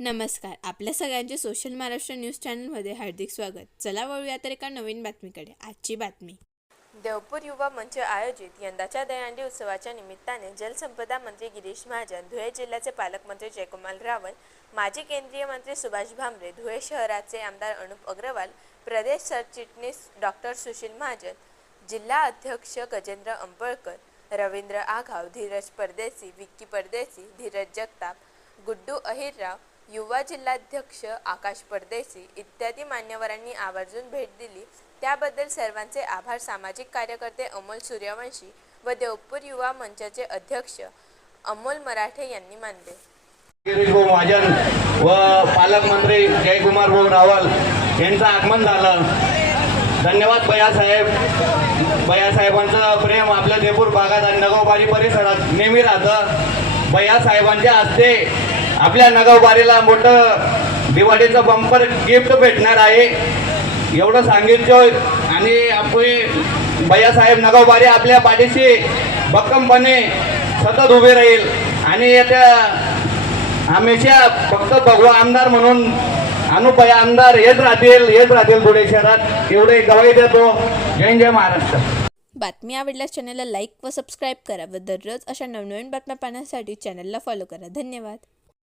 नमस्कार. आपल्या सगळ्यांचे सोशल महाराष्ट्र न्यूज चॅनलमध्ये हार्दिक स्वागत. चला वळूया तर एका नवीन बातमीकडे. आजची बातमी. देवपूर युवा मंच आयोजित यंदाच्या दहीहंडी उत्सवाच्या निमित्ताने जलसंपदा मंत्री गिरीश महाजन धुळे जिल्ह्याचे पालकमंत्री जयकुमार रावल माजी केंद्रीय मंत्री सुभाष भामरे धुळे शहराचे आमदार अनुप अग्रवाल प्रदेश सरचिटणीस डॉक्टर सुशील महाजन जिल्हा अध्यक्ष गजेंद्र अंबळकर रवींद्र आघाव धीरज परदेसी विक्की परदेसी धीरज जगताप गुड्डू अहिरराव युवा जिल्हाध्यक्ष आकाश परदेशी इत्यादी मान्यवरांनी आवर्जून भेट दिली. त्याबद्दल सर्वांचे आभार. सामाजिक कार्यकर्ते अमोल सूर्यवंशी व देवपूर युवा मंचाचे अध्यक्ष अमोल मराठे यांनी मानले. महाजन व पालकमंत्री जयकुमार भाऊ रावल यांचं आगमन झालं. धन्यवाद बयासाहेब बयासाहेबांचं प्रेम आपल्या देपूर भागात आणि नगावबारी परिसरात नेहमी राहतं. बयासाहेबांच्या हस्ते आपल्या नगावबारीला मोठं दिवाळीचं बंपर गिफ्ट भेटणार आहे. एवढं सांगितलं आणि आपले भैयासाहेब नगावबारी आपल्या पाठीशी भक्कमपणे सतत उभे राहील. आणि येत्या हमेशा फक्त भगवा आमदार म्हणून अनुपया आमदार येत राहतील येत राहतील धुळे शहरात. एवढे गवाई देतो. जय जय महाराष्ट्र. बातमी आवडल्यास चॅनलला लाईक व सबस्क्राईब करा व दररोज अशा नवनवीन बातम्या पाहण्यासाठी चॅनलला फॉलो करा. धन्यवाद.